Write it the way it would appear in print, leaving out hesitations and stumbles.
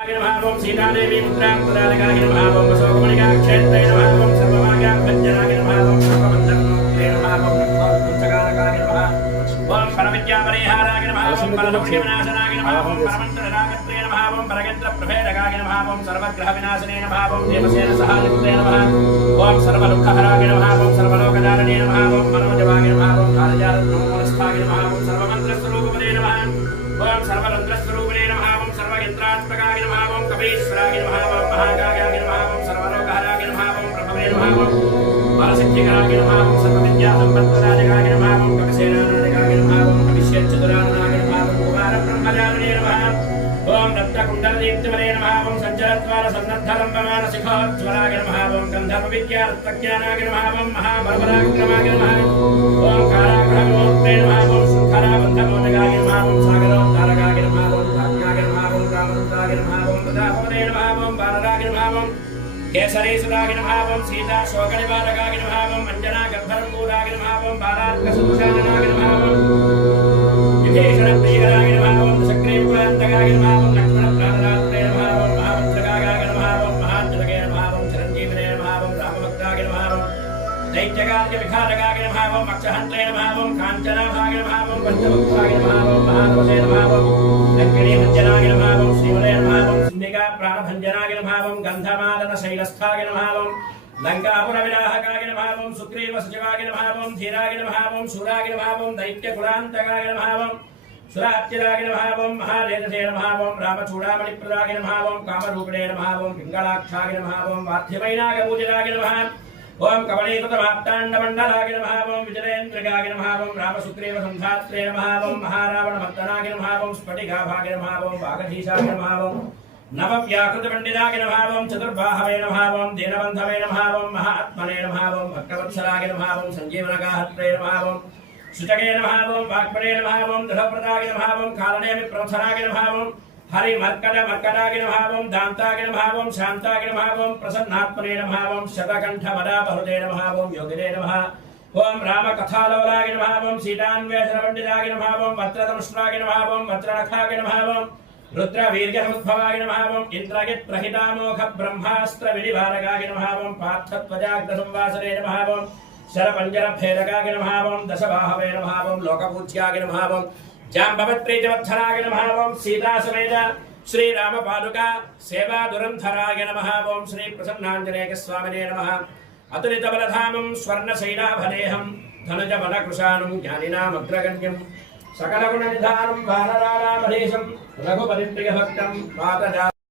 नमः सीतादेवी मुद्राप्रदायकाय नमः वसोकमणिका क्षेत्रे नमः सर्वभाग्या भञ्जनाय नमः सर्वबन्धनमुक्ते नमः पुस्तकालकाय नमः ओम परविद्यापरिहाराय नमः ओम परलोकविनाशनाय नमः ओम परमन्त्ररागत्रे नमः ओम परगन्त्रप्रभेदकाय नमः ओम सर्वग्रहविनाशने नमः ओम देवसेन सहायकृते नमः ओम सर्वदुःखहराय नमः ओम सर्वलोकदारणे नमः ओम मनोजवाय नमः ओम कालजालनमोनस्थाय नमः ओम सर्वमन्त्रस्वरूपने नमः ओम सर्वरन्त्रस्वरूपने नमः ओम सर्वयन्त्रात्मकाय नमः ओम कपीश्वराय नमः ओम महाकायाय नमः ओम सर्वलोकहराय नमः ओम प्रभवे नमः ओम बालसिद्धिकराय नमः ओम सर्वविद्यासम्पत्प्रदायकाय नमः ओम कविसेनानायकाय नमः ओम कविश्यच्चतुरानाय नमः ओम कुमारब्रह्मचारिणे नमः ओम रत्नकुण्डलदीप्तिमने नमः ओम सञ्चरत्वारसन्नद्धलम्बमानशिखोज्ज्वलाय नमः ओम गन्धर्वविद्यारत्नज्ञानाय नमः ओम महाबलपराक्रमाय नमः ओम काराग्रहमूर्ते नमः ओम शृङ्खलाबन्धमोदकाय नमः ओम सागरोद्धारकाय नमः ओम भाग्याय नमः ओम रामरुद्राय नमः ओम प्रजापते नमः ओम बालराय नमः ओम केसरेश्वराय नमः ओम सीताशोकनिवारकाय नमः ओम अञ्जनागर्भरम्बूराय नमः ओम बालार्कसुदूषाननाय नमः ओम विभीषणप्रियकराय नमः ओम दशग्रीवकुलान्तकाय नमः ओम लक्ष्मणप्राणदात्रे नमः ओम महाभद्रकाय नमः ओम महाजनके नमः ओम चिरञ्जीविने नमः ओम रामभक्ताय नमः ओम दैत्यकार्यविखारकाय नमः ओम अक्षहन्त्रे नमः ओम काञ्चनाभाय नमः ओम पञ्चमुखाय नमः ओम महानवसे नमः ओम लक्ष्मीभञ्जनाय नमः ओम श्रीवले नमः ओम सिंहिका प्राणभञ्जनाय नमः ओम गन्धमादनशैलस्थाय नमः ओम लङ्कापुरविराहकाय नमः ओम सुग्रीवसचिवाय नमः ओम धीराय नमः ओम शूराय नमः ओम दैत्यकुलान्तकाय नमः ओम सुरात्यराय नमः ओम महारेतसे नमः ओम रामचूडामणिप्रदाय नमः ओम कामरूपिणे नमः ओम पिङ्गलाक्षाय नमः ओम वाद्यवैनागपूजिताय नमः ओम कवलीकृतवाक्ताण्डमण्डलाय नमः ओम विजयेन्द्रगाय नमः ओम रामसुग्रीवसन्धात्रे नमः ओम महारावणमर्दनाय नमः ओम स्फटिकाभाय नमः ओम वागधीशाय नमः ओम नवव्याकृतपण्डिताय नमः ओम चतुर्बाहवे नमः ओम दीनबन्धवे नमः ओम महात्मने नमः ओम भक्तवत्सलाय नमः ओम सञ्जीवनगाहत्रे नमः ओम सुचके नमः ओम वाक्पणे नमः ओम दृढप्रदाय नमः ओम कालनेमिप्रवथनाय नमः ओम हरिमर्कटमर्कटाय नमः ओम दान्ताय नमः ओम शान्ताय नमः ओम प्रसन्नात्मने नमः ओम शतकण्ठमदापहृते नमः ओम योगिने नमः ओम रामकथालोलाय नमः ओम सीतान्वेषणपण्डिताय नमः ओम वत्रतमुष्ट्राय नमः ओम वत्रनखाय नमः ओम रुद्रवीर्यसमुद्भवाय नमः ओम इन्द्रयित्प्रहितामोघब्रह्मास्त्रविनिवारकाय नमः ओम पार्थत्वजाग्रसंवासने नमः ओम शरपञ्जरभेदकाय नमः ओम दशबाहवे नमः ओम लोकपूज्याय नमः ओम जाम्बवत्प्रीतिवत्सलाय नमः ओम सीतासमेत श्रीरामपादुका सेवादुरन्धराय नमः ओम श्रीप्रसन्नाञ्जनेयस्वामिने नमः अतुलितबलधामं स्वर्णशैलाभदेहं धनुजबलकृशानं ज्ञानिनामग्रगण्यं सकलगुणनिधानं वानराणामधीशं रघुपतिप्रियभक्तं पातजा